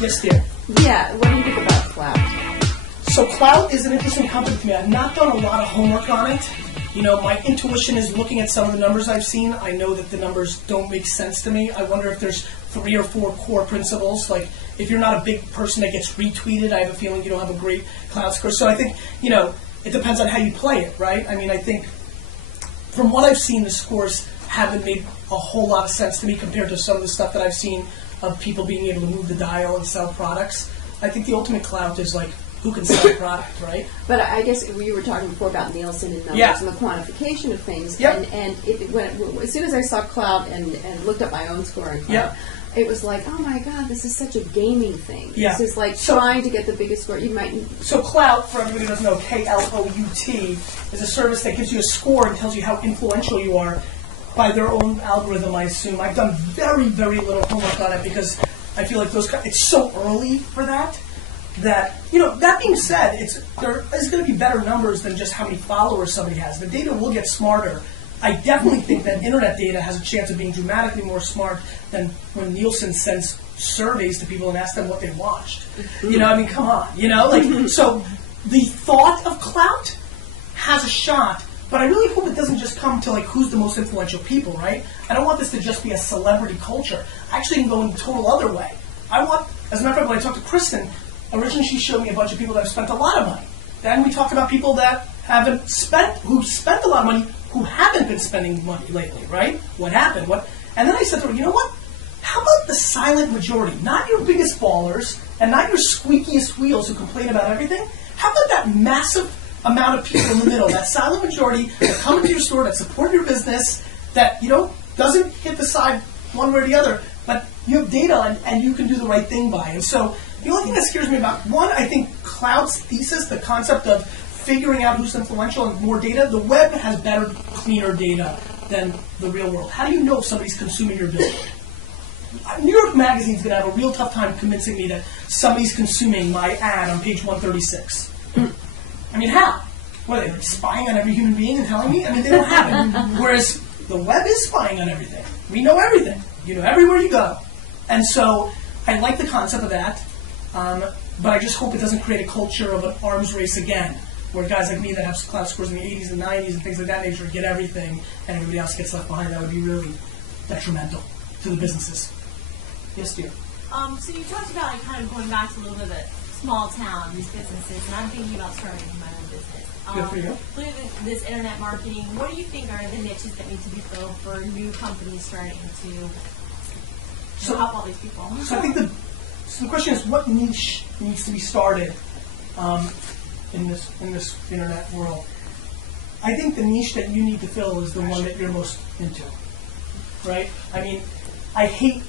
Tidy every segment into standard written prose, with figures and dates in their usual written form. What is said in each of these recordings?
Yes, dear. Yeah, what do you think about Clout? So Clout is an interesting company to me. I've not done a lot of homework on it. You know, my intuition is looking at some of the numbers I've seen. I know that the numbers don't make sense to me. I wonder if there's 3 or 4 core principles. Like, if you're not a big person that gets retweeted, I have a feeling you don't have a great Clout score. So I think, you know, it depends on how you play it, right? I mean, I think from what I've seen, the scores haven't made a whole lot of sense to me compared to some of the stuff that I've seen of people being able to move the dial and sell products. I think the ultimate Clout is like, who can sell a product, right? But I guess we were talking before about Nielsen and numbers and the quantification of things. Yep. And as soon as I saw Clout and looked up my own score in Clout, it was like, oh my God, this is such a gaming thing. Yeah. This is like trying to get the biggest score. You might. So Clout, for everybody who doesn't know, Klout, is a service that gives you a score and tells you how influential you are by their own algorithm, I assume. I've done very, very little homework on it because I feel like it's so early for that. That, you know, that being said, there is going to be better numbers than just how many followers somebody has. The data will get smarter. I definitely think that internet data has a chance of being dramatically more smart than when Nielsen sends surveys to people and asks them what they watched. You know, I mean, come on. You know, like, so the thought of Clout has a shot, but I really hope it doesn't just come to, like, who's the most influential people, right? I don't want this to just be a celebrity culture. I actually can go in the total other way. I want, as a matter of fact, when I talked to Kristen, originally she showed me a bunch of people that have spent a lot of money. Then we talked about people that who spent a lot of money, who haven't been spending money lately, right? What happened? And then I said to her, you know what? How about the silent majority? Not your biggest ballers, and not your squeakiest wheels who complain about everything. How about that massive amount of people in the middle, that silent majority that come into your store, that support your business, that, you know, doesn't hit the side one way or the other, but you have data and you can do the right thing by. And so the only thing that scares me about, one, I think Clout's thesis, the concept of figuring out who's influential and more data, the web has better, cleaner data than the real world. How do you know if somebody's consuming your business? New York Magazine's going to have a real tough time convincing me that somebody's consuming my ad on page 136. I mean, how? What, are they spying on every human being and telling me? I mean, they don't have it. Whereas the web is spying on everything. We know everything. You know everywhere you go. And so I like the concept of that. But I just hope it doesn't create a culture of an arms race again, where guys like me that have Clout scores in the 80s and 90s and things like that nature get everything, and everybody else gets left behind. That would be really detrimental to the businesses. Yes, dear. So you talked about like, kind of going back to a little bit of the small town, these businesses, and I'm thinking about starting my own business. Good for you. With this internet marketing, what do you think are the niches that need to be filled for new companies starting to help all these people? So I think the question is, what niche needs to be started in this internet world? I think the niche that you need to fill is the one that you're most into, right? I mean, I hate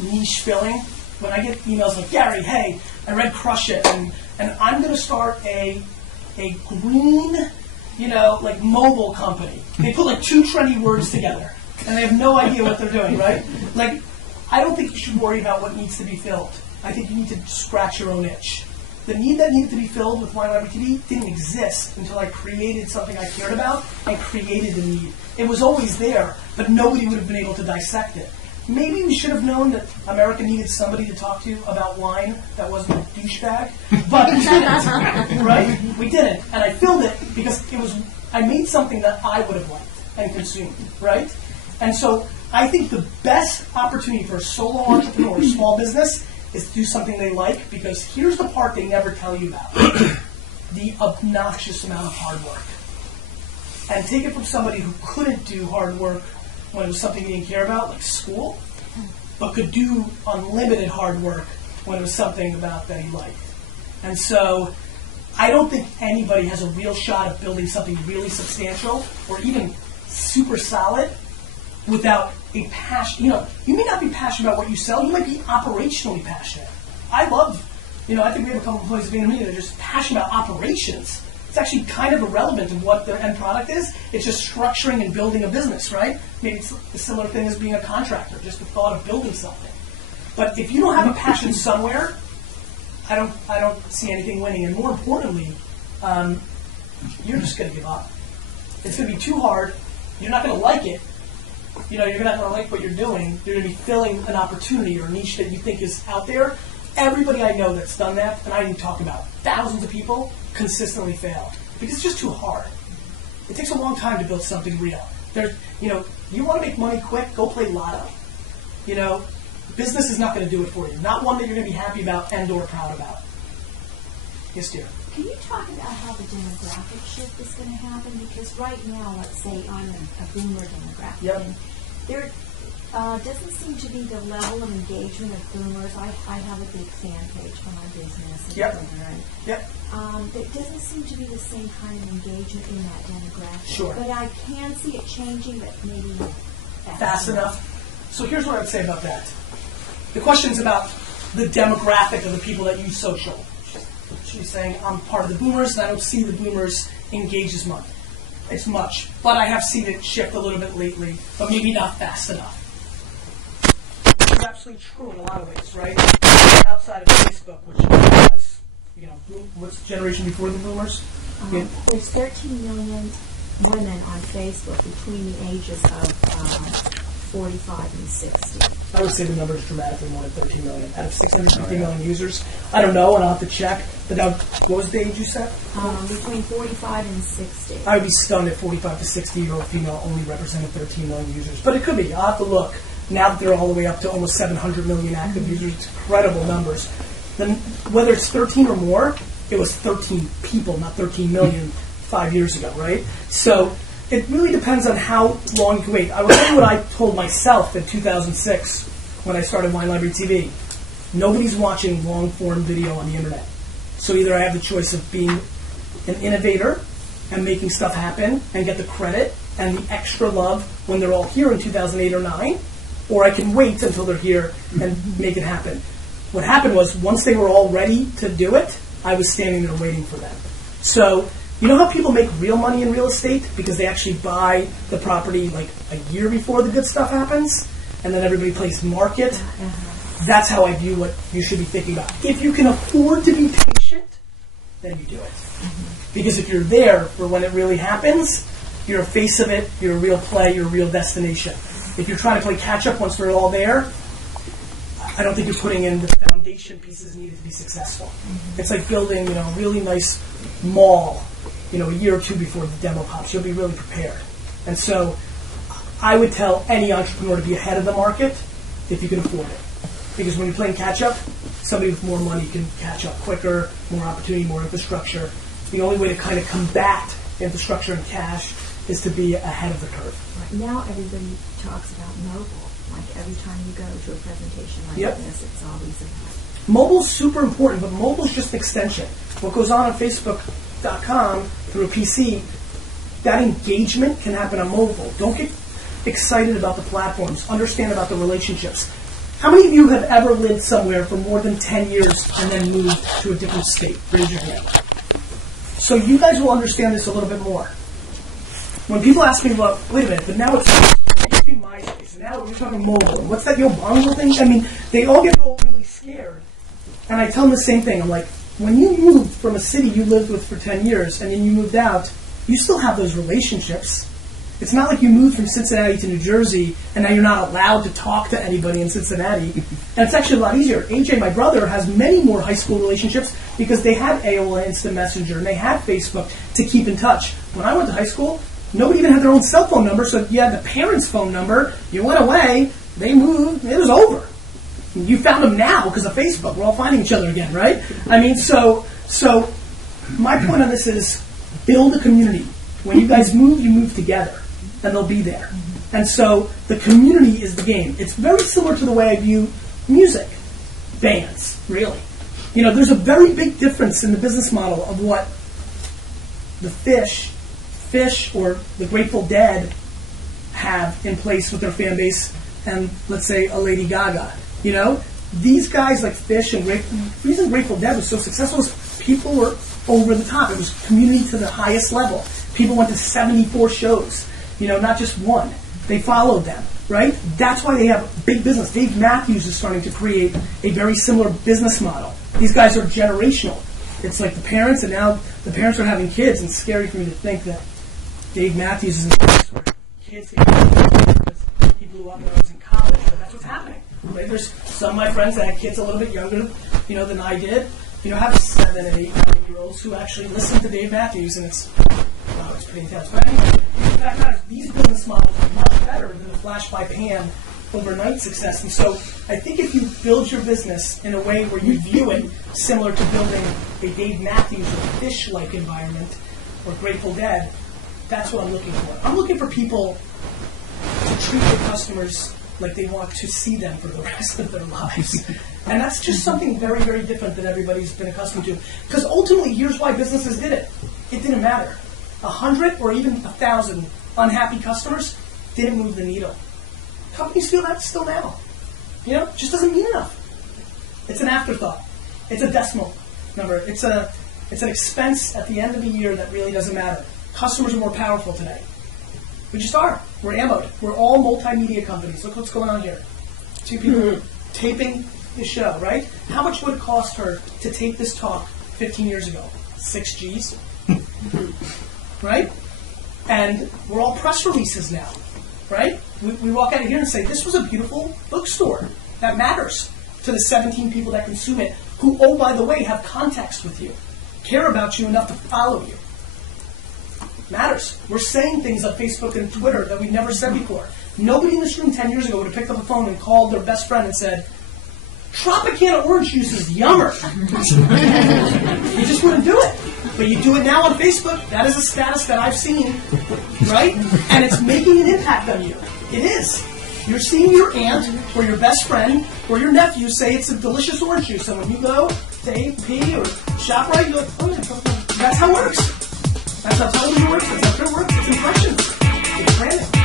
niche filling. When I get emails like, Gary, hey, I read Crush It, and I'm going to start a green, you know, like mobile company. They put like 2 trendy words together, and they have no idea what they're doing, right? Like, I don't think you should worry about what needs to be filled. I think you need to scratch your own itch. The need that needed to be filled with Wine Library TV didn't exist until I created something I cared about and created the need. It was always there, but nobody would have been able to dissect it. Maybe we should have known that America needed somebody to talk to about wine that wasn't a douchebag, but we didn't, right? We didn't, and I filled it because I made something that I would have liked and consumed, right? And so I think the best opportunity for a solo entrepreneur or small business is to do something they like, because here's the part they never tell you about, the obnoxious amount of hard work. And take it from somebody who couldn't do hard work when it was something he didn't care about, like school, but could do unlimited hard work when it was something about that he liked. And so I don't think anybody has a real shot of building something really substantial or even super solid without a passion. You know, you may not be passionate about what you sell, you might be operationally passionate. I think we have a couple of employees at Vaynerchuk that are just passionate about operations. It's actually kind of irrelevant to what their end product is. It's just structuring and building a business, right? Maybe it's a similar thing as being a contractor, just the thought of building something. But if you don't have a passion somewhere, I don't see anything winning. And more importantly, you're just going to give up. It's going to be too hard. You're not going to like it. You know, you're not going to like what you're doing. You're going to be filling an opportunity or a niche that you think is out there, everybody I know that's done that, and I didn't talk about thousands of people, consistently failed because it's just too hard. It takes a long time to build something real. You want to make money quick, go play lotto. Business is not going to do it for you. Not one that you're going to be happy about and or proud about. Yes, dear. Can you talk about how the demographic shift is going to happen? Because right now, let's say I'm a boomer demographic, Yep. and there doesn't seem to be the level of engagement of boomers. I have a big fan page for my business. And Yep. boomer, and, Yep. it doesn't seem to be the same kind of engagement in that demographic. Sure. But I can see it changing, but maybe Fast enough. So here's what I would say about that. The question is about the demographic of the people that use social. She's saying I'm part of the boomers, and I don't see the boomers engage as much. But I have seen it shift a little bit lately, but maybe not fast enough. It's absolutely true in a lot of ways, right? Outside of Facebook, which has, what's the generation before the boomers? There's 13 million women on Facebook between the ages of 45 and 60. I would say the number is dramatically more than 13 million. Out of 650 million users, I don't know, and I'll have to check. But now, what was the age you said? Between 45 and 60. I would be stunned if 45 to 60-year-old female only represented 13 million users. But it could be. I'll have to look. Now that they're all the way up to almost 700 million active users, it's incredible numbers. Then, whether it's 13 or more, it was 13 people, not 13 million 5 years ago, right? So it really depends on how long you can wait. I will tell you what I told myself in 2006 when I started Wine Library TV. Nobody's watching long-form video on the internet. So either I have the choice of being an innovator and making stuff happen and get the credit and the extra love when they're all here in 2008 or 9, or I can wait until they're here and make it happen. What happened was, once they were all ready to do it, I was standing there waiting for them. So, you know how people make real money in real estate? Because they actually buy the property like a year before the good stuff happens, and then everybody plays market. That's how I view what you should be thinking about. If you can afford to be patient, then you do it. Because if you're there for when it really happens, you're a face of it, you're a real play, you're a real destination. If you're trying to play catch-up once they're all there, I don't think you're putting in the foundation pieces needed to be successful. It's like building, a really nice mall, a year or two before the demo pops. You'll be really prepared. And so I would tell any entrepreneur to be ahead of the market if you can afford it. Because when you're playing catch-up, somebody with more money can catch up quicker, more opportunity, more infrastructure. The only way to kind of combat infrastructure and cash is to be ahead of the curve. Right now, everybody talks about mobile. Like every time you go to a presentation like this, it's always about. Mobile's super important, but mobile's just an extension. What goes on Facebook.com through a PC, that engagement can happen on mobile. Don't get excited about the platforms. Understand about the relationships. How many of you have ever lived somewhere for more than 10 years and then moved to a different state? Raise your hand. So you guys will understand this a little bit more. When people ask me, well, wait a minute, but now it used to be MySpace, and now you're talking mobile. What's that Bongo thing? I mean, they all get all really scared. And I tell them the same thing. I'm like, when you moved from a city you lived with for 10 years and then you moved out, you still have those relationships. It's not like you moved from Cincinnati to New Jersey and now you're not allowed to talk to anybody in Cincinnati. And it's actually a lot easier. AJ, my brother, has many more high school relationships because they had AOL and Instant Messenger and they had Facebook to keep in touch. When I went to high school, nobody even had their own cell phone number, so you had the parents' phone number, you went away, they moved, it was over. You found them now because of Facebook. We're all finding each other again, right? I mean, so my point on this is build a community. When you guys move, you move together, and they'll be there. And so the community is the game. It's very similar to the way I view music, bands, really. There's a very big difference in the business model of what the Fish or the Grateful Dead have in place with their fan base and, let's say, a Lady Gaga. These guys like Fish and the reason Grateful Dead was so successful is people were over the top. It was community to the highest level. People went to 74 shows, not just one. They followed them, right? That's why they have big business. Dave Matthews is starting to create a very similar business model. These guys are generational. It's like the parents, and now the parents are having kids, and it's scary for me to think that Dave Matthews is in a place where kids get because he blew up when I was in college, but that's what's happening. Right? There's some of my friends that had kids a little bit younger, than I did. Have 7 and 8, 9-year-olds who actually listen to Dave Matthews, and it's pretty intense. But anyway, the fact matters, these business models are much better than the flash by pan overnight success. And so I think if you build your business in a way where you view it similar to building a Dave Matthews or Fish-like environment or Grateful Dead, that's what I'm looking for. I'm looking for people to treat their customers like they want to see them for the rest of their lives. And that's just something very, very different than everybody's been accustomed to. Because ultimately, here's why businesses did it. It didn't matter. 100 or even 1,000 unhappy customers didn't move the needle. Companies feel that still now. It just doesn't mean enough. It's an afterthought. It's a decimal number. It's an expense at the end of the year that really doesn't matter. Customers are more powerful today. We just are. We're ammoed. We're all multimedia companies. Look what's going on here. 2 people taping the show, right? How much would it cost her to tape this talk 15 years ago? 6 G's. Right? And we're all press releases now. Right? We walk out of here and say, this was a beautiful bookstore. That matters to the 17 people that consume it, who, oh, by the way, have context with you, care about you enough to follow you. Matters. We're saying things on Facebook and Twitter that we've never said before. Nobody in this room 10 years ago would have picked up a phone and called their best friend and said, Tropicana orange juice is yummer. You just wouldn't do it. But you do it now on Facebook. That is a status that I've seen, right? And it's making an impact on you. It is. You're seeing your aunt or your best friend or your nephew say it's a delicious orange juice. And when you go to AP or ShopRite, you go, oh, that's how it works. That's how television works. That's how Twitter works. It's impressions. It's branding.